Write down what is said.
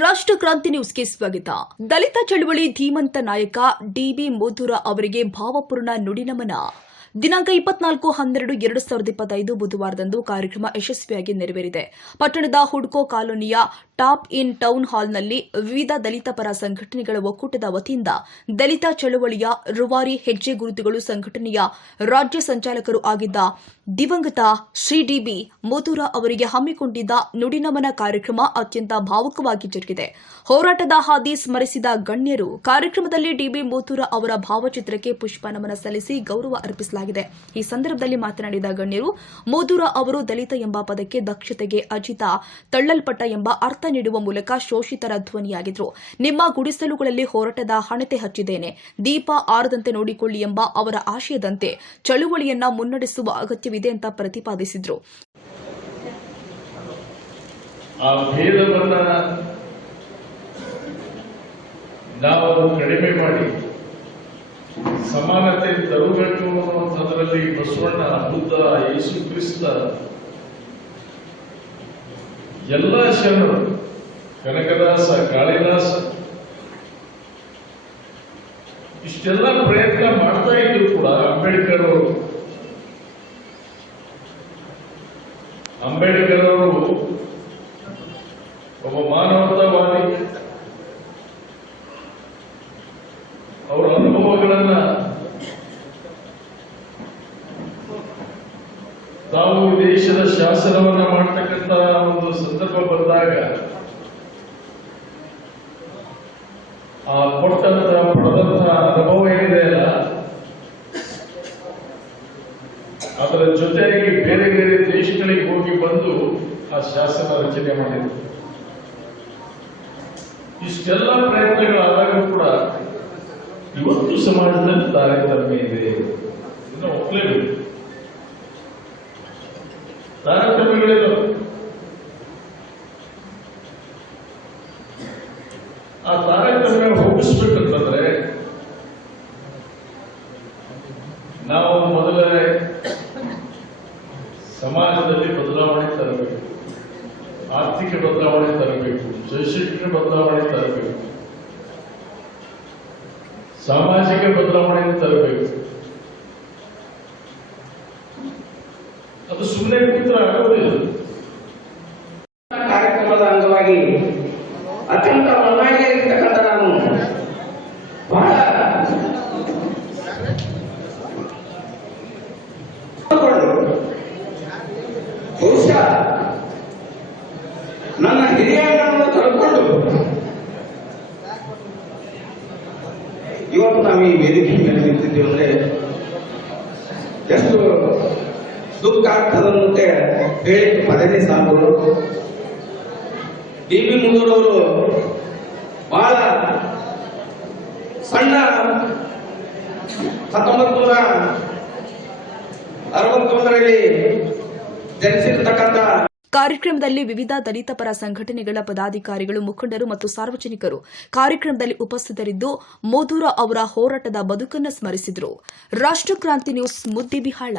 ರಾಷ್ಟ್ರ ಕ್ರಾಂತಿ ನ್ಯೂಸ್ಗೆ ಸ್ವಾಗತ. ದಲಿತ ಚಳವಳಿ ಧೀಮಂತ ನಾಯಕ ಡಿ.ಬಿ. ಮೋಧುರ ಅವರಿಗೆ ಭಾವಪೂರ್ಣ ನುಡಿನಮನ. ದಿನಾಂಕ 24/12/2025 ಬುಧವಾರದಂದು ಕಾರ್ಯಕ್ರಮ ಯಶಸ್ವಿಯಾಗಿ ನೆರವೇರಿದೆ. ಪಟ್ಟಣದ ಹುಡ್ಕೋ ಕಾಲೋನಿಯ ಟಾಪ್ ಇನ್ ಟೌನ್ ಹಾಲ್ನಲ್ಲಿ ವಿವಿಧ ದಲಿತ ಪರ ಸಂಘಟನೆಗಳ ಒಕ್ಕೂಟದ ವತಿಯಿಂದ ದಲಿತ ಚಳವಳಿಯ ರೂವಾರಿ ಹೆಜ್ಜೆ ಗುರುತುಗಳು ಸಂಘಟನೆಯ ರಾಜ್ಯ ಸಂಚಾಲಕರು ಆಗಿದ್ದ ದಿವಂಗತ ಶ್ರೀ ಡಿ.ಬಿ. ಮೋಧುರ ಅವರಿಗೆ ಹಮ್ಮಿಕೊಂಡಿದ್ದ ನುಡಿನಮನ ಕಾರ್ಯಕ್ರಮ ಅತ್ಯಂತ ಭಾವುಕವಾಗಿ ಜರುಗಿದೆ. ಹೋರಾಟದ ಹಾದಿ ಸ್ಮರಿಸಿದ ಗಣ್ಯರು. ಕಾರ್ಯಕ್ರಮದಲ್ಲಿ ಡಿ.ಬಿ. ಮೋಧುರ ಅವರ ಭಾವಚಿತ್ರಕ್ಕೆ ಪುಷ್ಪ ನಮನ ಸಲ್ಲಿಸಿ ಗೌರವ ಅರ್ಪಿಸಲಾಗಿದೆ. ಈ ಸಂದರ್ಭದಲ್ಲಿ ಮಾತನಾಡಿದ ಗಣ್ಯರು, ಮೋಧುರ ಅವರು ದಲಿತ ಎಂಬ ಪದಕ್ಕೆ ದಕ್ಷತೆಗೆ ಅಜಿತ ತಳ್ಳಲ್ಪಟ್ಟ ಎಂಬ ಅರ್ಥ ನೀಡುವ ಮೂಲಕ ಶೋಷಿತರ ಧ್ವನಿಯಾಗಿದ್ರು. ನಿಮ್ಮ ಗುಡಿಸಲುಗಳಲ್ಲಿ ಹೋರಾಟದ ಹಣತೆ ಹಚ್ಚಿದ್ದೇನೆ, ದೀಪ ಆರದಂತೆ ನೋಡಿಕೊಳ್ಳಿ ಎಂಬ ಅವರ ಆಶಯದಂತೆ ಚಳುವಳಿಯನ್ನ ಮುನ್ನಡೆಸುವ ಅಗತ್ಯವಿದೆ ಅಂತ ಪ್ರತಿಪಾದಿಸಿದ್ರು. ನಾವು ಕಡಿಮೆ ಮಾಡಿ ಸಮಾನತೆ ತರಬೇಕು ಅನ್ನುವಂಥದ್ರಲ್ಲಿ ಬಸವಣ್ಣ, ಬುದ್ಧ, ಯೇಸು ಕ್ರಿಸ್ತ ಎಲ್ಲ ಶರಣರು, ಕನಕದಾಸ, ಕಾಳಿದಾಸ ಇಷ್ಟೆಲ್ಲ ಪ್ರಯತ್ನ ಮಾಡ್ತಾ ಇದ್ರು ಕೂಡ ಅಂಬೇಡ್ಕರ್ ಅವರು ಒಬ್ಬ ಮಾನವತಾವಾದಿ. ಅವರ ಅನುಭವಗಳನ್ನ ತಾವು ದೇಶದ ಶಾಸನವನ್ನ ಮಾಡ್ತಕ್ಕಂಥ ಒಂದು ಸಂದರ್ಭ ಬಂದಾಗ ಆ ಪಡೆದಂತಹ ಅನುಭವ ಏನಿದೆಯಲ್ಲ, ಅದರ ಜೊತೆಗೆ ಬೇರೆ ಬೇರೆ ದೇಶಗಳಿಗೆ ಹೋಗಿ ಬಂದು ಆ ಶಾಸನ ರಚನೆ ಮಾಡಿದ್ರು. ಇಷ್ಟೆಲ್ಲ ಪ್ರಯತ್ನಗಳಾದಾಗ ಕೂಡ ಇವತ್ತು ಸಮಾಜದಲ್ಲಿ ತಾರತಮ್ಯ ಇದೆ, ಇನ್ನು ಒಪ್ಪಲೇಬೇಕು. ತಾರತಮ್ಯಗಳಿಲ್ಲ. ಆ ತಾರತಮ್ಯ ಹೋಗಿಸ್ಬೇಕಂತಂದ್ರೆ ನಾವು ಮೊದಲೇ ಸಮಾಜದಲ್ಲಿ ಬದಲಾವಣೆ ತರಬೇಕು, ಆರ್ಥಿಕ ಬದಲಾವಣೆ ತರಬೇಕು, ಶೈಕ್ಷಣಿಕ ಬದಲಾವಣೆ ತರಬೇಕು, ಸಾಮಾಜಿಕ ಬದಲಾವಣೆ ತರಬೇಕು. ಅದು ಸುಮ್ಮನೆ ಕೂತ್ರ ಆಗೋದಿಲ್ಲ. ಕಾರ್ಯಕ್ರಮದ ಅಂಗವಾಗಿ ಅತ್ಯಂತ ಮನವಾಗಿರ್ತಕ್ಕಂಥ ನಾನು ಬಹಳ ಬಹುಶಃ ನನ್ನ ಹಿರಿಯರನ್ನು ಕಳ್ಕೊಂಡು ಇವತ್ತು ನಾವು ಈ ವೇದಿಕೆ ಮೇಲೆ ನಿಂತಿದ್ದೇವೆ ಅಂದ್ರೆ ಎಷ್ಟು ದುಃಖ ಆಗ್ತದಂತೆ ಹೇಳಿ ಪದನೇ ಸಾಕು. ಡಿ.ಬಿ. ಮೋಧುರವರು ಬಹಳ ಸಣ್ಣ 1961ರಲ್ಲಿ ಜನಿಸಿರ್ತಕ್ಕಂಥ. ಕಾರ್ಯಕ್ರಮದಲ್ಲಿ ವಿವಿಧ ದಲಿತ ಪರ ಸಂಘಟನೆಗಳ ಪದಾಧಿಕಾರಿಗಳು, ಮುಖಂಡರು ಮತ್ತು ಸಾರ್ವಜನಿಕರು ಕಾರ್ಯಕ್ರಮದಲ್ಲಿ ಉಪಸ್ಥಿತರಿದ್ದು ಮೋಧುರ ಅವರ ಹೋರಾಟದ ಬದುಕನ್ನು ಸ್ಮರಿಸಿದರು. ರಾಷ್ಟ್ರ ಕ್ರಾಂತಿ ನ್ಯೂಸ್, ಮುದ್ದೇಬಿಹಾಳ.